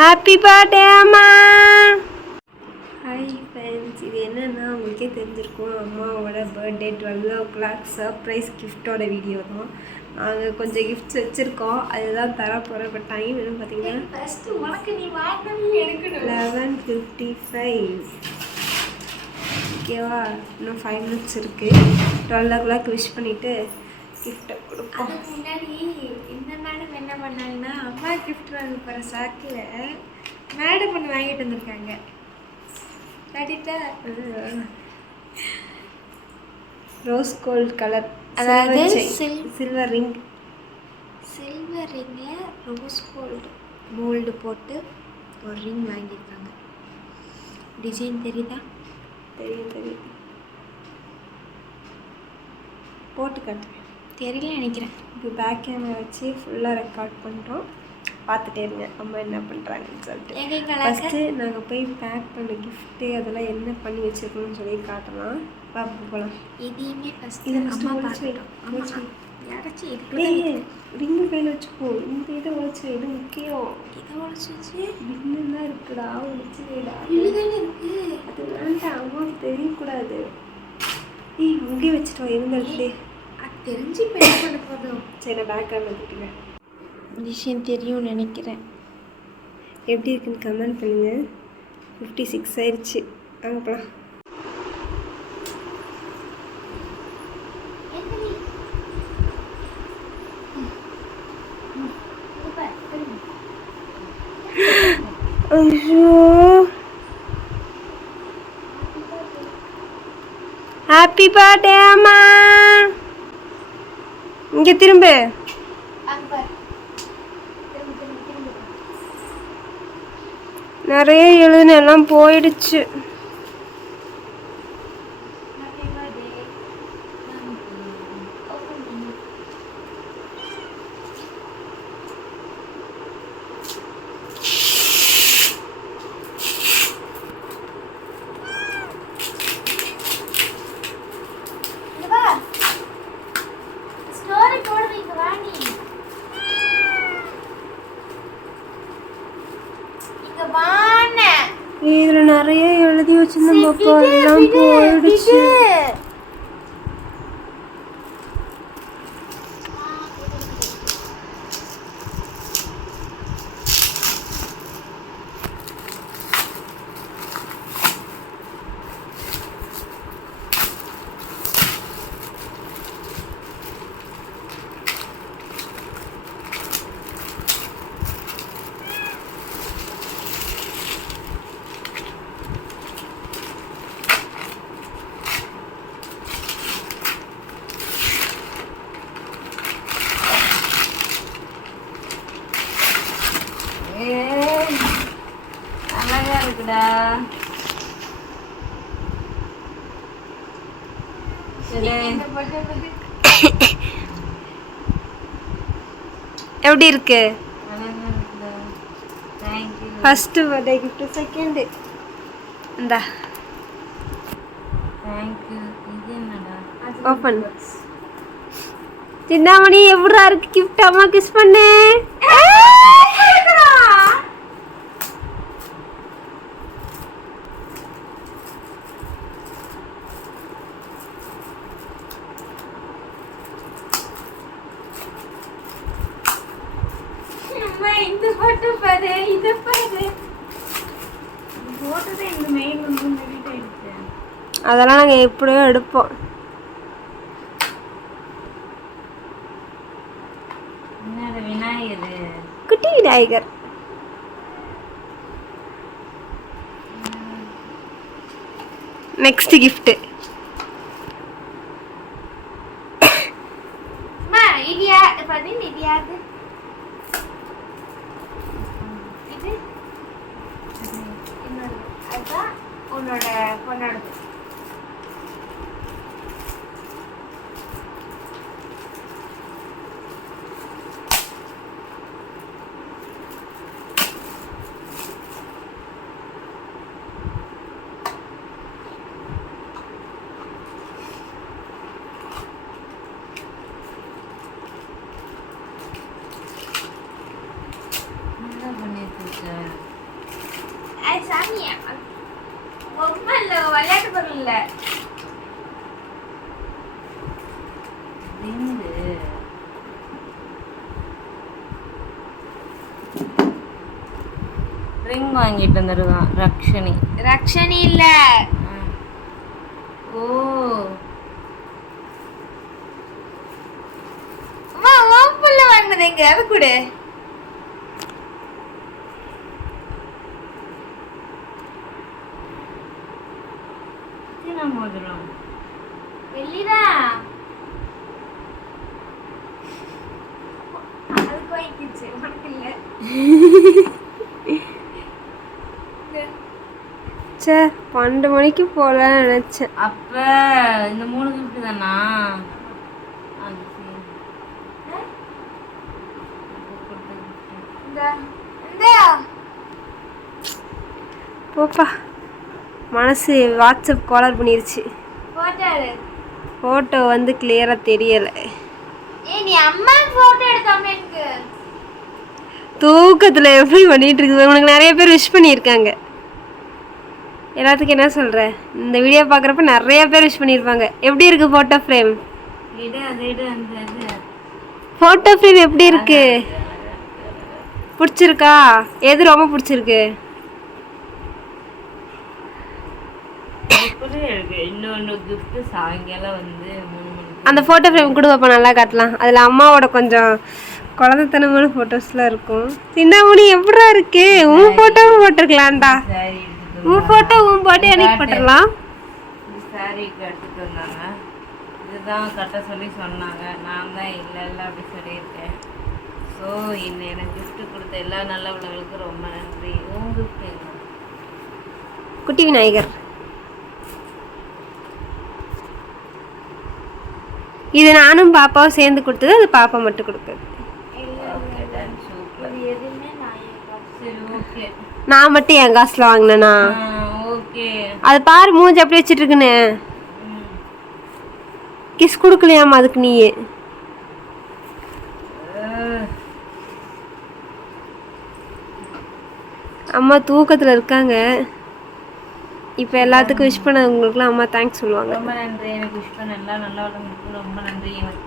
Happy birthday அம்மா. Hi friends, இது என்னென்னா உங்களுக்கே தெரிஞ்சிருக்கும், அம்மாவோட பர்த்டே 12 o'clock சர்ப்ரைஸ் கிஃப்டோட வீடியோ தான். நாங்கள் கொஞ்சம் கிஃப்ட்ஸ் வச்சுருக்கோம், அதுதான் தர போகிறோம். இப்போ டைம் என்னன்னு பார்த்தீங்கன்னா 11:55. ஓகேவா, இன்னும் 5 minutes இருக்குது. 12 o'clock விஷ் பண்ணிவிட்டு கிஃப்ட்டை கொடுப்போம். அதுக்கு முன்னாடி இந்த மேடம் என்ன பண்ணாங்கன்னா, அம்மா கிஃப்ட் வாங்க போகிற சாக்கில் மேடம் ஒன்று வாங்கிட்டு வந்திருக்காங்க. கட்டிட்டா ரோஸ் கோல்ட் கலர், அதாவது சில்வர் ரிங். சில்வர் ரிங்கில் ரோஸ் கோல்டு மோல்டு போட்டு ஒரு ரிங் வாங்கியிருக்காங்க. டிசைன் தெரியுதா? தெரியும். போட்டு காட்டுறேன். தெரியல நினைக்கிறேன். இப்போ பேக் கேமரா வச்சு ஃபுல்லாக ரெக்கார்ட் பண்ணுறோம். பார்த்துட்டே இருங்க அம்மா என்ன பண்ணுறாங்கன்னு சொல்லிட்டு. ஃபஸ்ட்டு நாங்கள் போய் பேக் பண்ண கிஃப்ட்டு அதெல்லாம் என்ன பண்ணி வச்சுருக்கோம்னு சொல்லி காட்டலாம். பார்க்க போகலாம். எதையுமே ஃபஸ்ட்டு இதை அம்மா பார்த்துட்டோம். யாராச்சும் ரிங்கு கையில் வச்சுக்கோ. இந்த இதை உழைச்சி, இது முக்கியம். இதை உழைச்சி வச்சு பின்னுலாம் இருக்குடா, உழைச்சிடா. இதுதானே இருக்கு. அது வேண்டாம், அம்மாவுக்கு தெரியக்கூடாது. அங்கேயே வச்சுட்டோம் இருந்தே. அது தெரிஞ்சு இப்போ என்ன பண்ண போதும். சரி, நான் பேக் கேமரா திட்டுவேன். விஷயம் தெரியும்னு நினைக்கிறேன். எப்படி இருக்குன்னு கமெண்ட் பண்ணுங்கள். 56 ஆயிடுச்சு. அங்கே போகலாம். ஐயோ, ஹாப்பி பர்த்டே அம்மா. இங்கே திரும்ப. நிறைய எழுதுன எல்லாம் போயிடுச்சு. இதுல நிறைய எழுதி வச்சிருந்தோம், எல்லாம் போயிடுச்சு. அழகா இருக்குடா. எப்படி இருக்கு? ஃபர்ஸ்ட் பர்த்டே கிஃப்ட், செகண்ட் இந்தா. தேங்க்யூ. இது என்னடா? ஓபன். சிந்தாமணி, எப்படிடா இருக்கு கிஃப்ட்? அம்மா கிஸ் பண்ணு. இந்த போட்டோ பாரு, இத பாரு. போட்டோல இந்த மெயில் வந்து எடிட் ஆயிடுச்சு. அதெல்லாம் நாங்கள் எப்படியோ எடுப்போம். என்னது விநாயகர்? குட்டி விநாயகர். Next gift. அம்மா இடியா பாரு, இடியாது. இது இன்னொரு அதான் உன்னோட பொண்ணோடது. என்ன பண்ணிட்டு இருக்க? இல்ல. ரிங் வாங்கிட்டு வந்துருக்கான் ரக்ஷனி. ரக்ஷனி இல்ல. ஓ அம்மா உன் புள்ள வாங்கினது எங்க? அது கூட மோதிரம் வெள்ளிதா. அதுக்கு வாங்கிக்கிச்சு, உனக்கு இல்ல. சே 12 மணிக்கு போகலான்னு நினச்சேன். அப்ப இந்த 3 கிஃப்ட் தானா? போப்பா, மனசு வாட்ஸ்அப் காலர் பண்ணிருச்சு. ஃபோட்டோ வந்து கிளியராக தெரியலை. நீ அம்மா போட்டோ எடுக்காம எனக்கு தூக்கத்தில் எப்படி பண்ணிட்டு இருக்குது. உனக்கு நிறைய பேர் விஷ் பண்ணியிருக்காங்க. எல்லாத்துக்கும் என்ன சொல்கிற? இந்த வீடியோ பார்க்குறப்ப நிறைய பேர் விஷ் பண்ணியிருப்பாங்க. எப்படி இருக்குது ஃபோட்டோ ஃப்ரேம்? ஃபோட்டோ ஃப்ரேம் எப்படி இருக்கு? பிடிச்சிருக்கா? எது ரொம்ப பிடிச்சிருக்கு? இன்னொன்று கிஃப்ட் சாயங்காலம் வந்து 3 மணிக்கு அந்த ஃபோட்டோ ஃப்ரேம் கூட பார்ப்போம், நல்லா காட்டலாம். அதில் அம்மாவோட கொஞ்சம் குழந்தைத்தனமான ஃபோட்டோஸ்லாம் இருக்கும். சின்னமணி எப்படா இருக்கு? உன் ஃபோட்டோவும் போட்டிருக்கலாம்டா. உன் ஃபோட்டோ என்னைக்கு போட்டுடலாம். சாரிக்கு எடுத்துகிட்டு வந்தாங்க. இதுதான் கட்ட சொல்லி சொன்னாங்க. நான் தான் இல்லை அப்படி சொல்லியிருக்கேன். ஸோ இன்னும் எனக்கு கிஃப்ட் கொடுத்த எல்லா நல்லவர்களுக்கும் ரொம்ப நன்றி. உன் கிஃப்ட் என்ன? குட்டி விநாயகர். இது நானும் பாப்பாவும் சேர்ந்து கொடுத்தது. அது பாப்பா மட்டும் கொடுத்தது. நான் மட்டும் என் காசுல வாங்கினேனா? அது பாரு மூஞ்சி அப்படி வச்சுட்டு இருக்குன்னு. கிஸ் கொடுக்கலையாமா அதுக்கு நீயே? அம்மா தூக்கத்தில் இருக்காங்க. இப்போ எல்லாத்துக்கும் விஷ் பண்ணவங்களுக்குலாம் அம்மா தேங்க்ஸ் சொல்லுவாங்க. ரொம்ப நன்றி. எனக்கு விஷ் பண்ண எல்லாம் நல்லா ரொம்ப நன்றி. எனக்கு